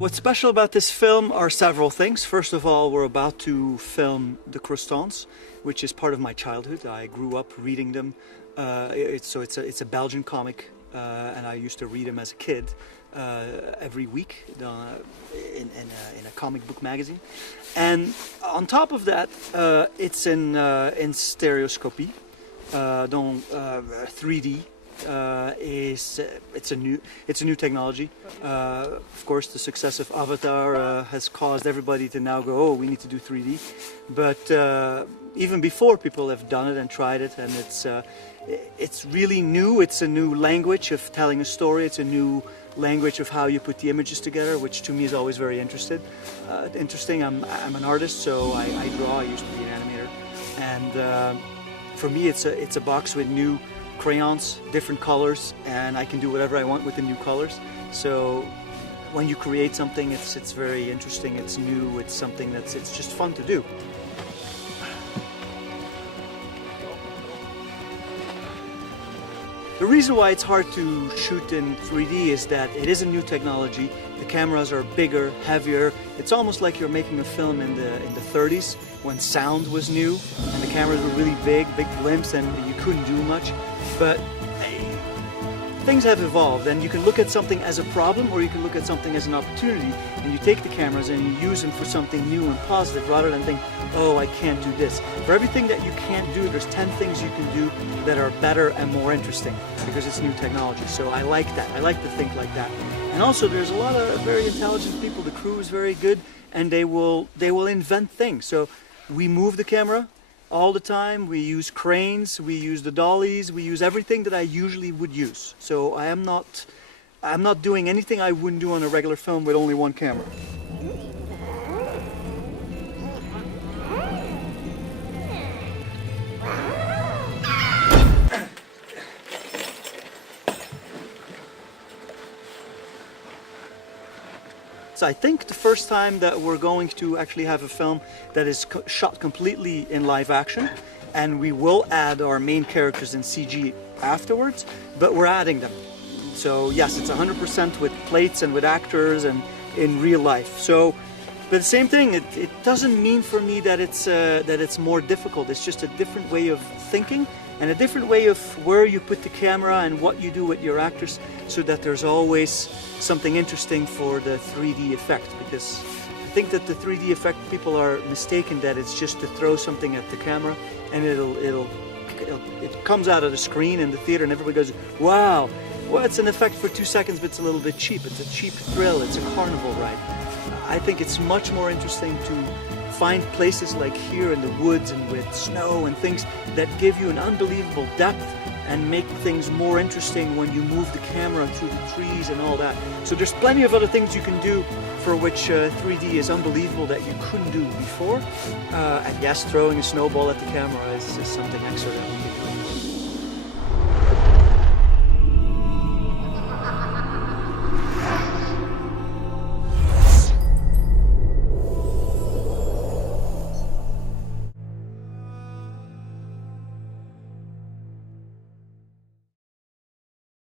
What's special about this film are several things. First of all, we're about to film the Krostons, which is part of my childhood. I grew up reading them. It's a Belgian comic, and I used to read them as a kid every week in a comic book magazine. And on top of that, it's in stereoscopy, donc 3D. It's a new technology. Of course, the success of Avatar has caused everybody to now go, oh, we need to do 3D. But even before, people have done it and tried it, and it's really new. It's a new language of telling a story. It's a new language of how you put the images together, which to me is always very interesting. I'm an artist, so I draw. I used to be an animator, and for me, it's a box with new crayons, different colors, and I can do whatever I want with the new colors. So when you create something, it's very interesting, it's new, it's something it's just fun to do. The reason why it's hard to shoot in 3D is that it is a new technology. The cameras are bigger, heavier. It's almost like you're making a film in the 30s when sound was new and the cameras were really big blimps, and you couldn't do much. But things have evolved, and you can look at something as a problem or you can look at something as an opportunity, and you take the cameras and you use them for something new and positive rather than think, oh, I can't do this. For everything that you can't do, there's 10 things you can do that are better and more interesting because it's new technology. So I like that. I like to think like that. And also there's a lot of very intelligent people. The crew is very good, and they will invent things. So we move the camera all the time. We use cranes, we use the dollies, we use everything that I usually would use. So I'm not doing anything I wouldn't do on a regular film with only one camera. So I think the first time that we're going to actually have a film that is shot completely in live action, and we will add our main characters in CG afterwards, but we're adding them. So yes, it's 100% with plates and with actors and in real life. So, but the same thing, it doesn't mean for me that it's more difficult. It's just a different way of thinking and a different way of where you put the camera and what you do with your actors, so that there's always something interesting for the 3D effect. Because I think that the 3D effect, people are mistaken that it's just to throw something at the camera and it comes out of the screen in the theater and everybody goes, wow, well, it's an effect for 2 seconds, but it's a little bit cheap. It's a cheap thrill, it's a carnival ride. I think it's much more interesting to find places like here in the woods and with snow and things that give you an unbelievable depth and make things more interesting when you move the camera through the trees and all that. So there's plenty of other things you can do for which 3D is unbelievable that you couldn't do before. And yes, throwing a snowball at the camera is something extra that we can do.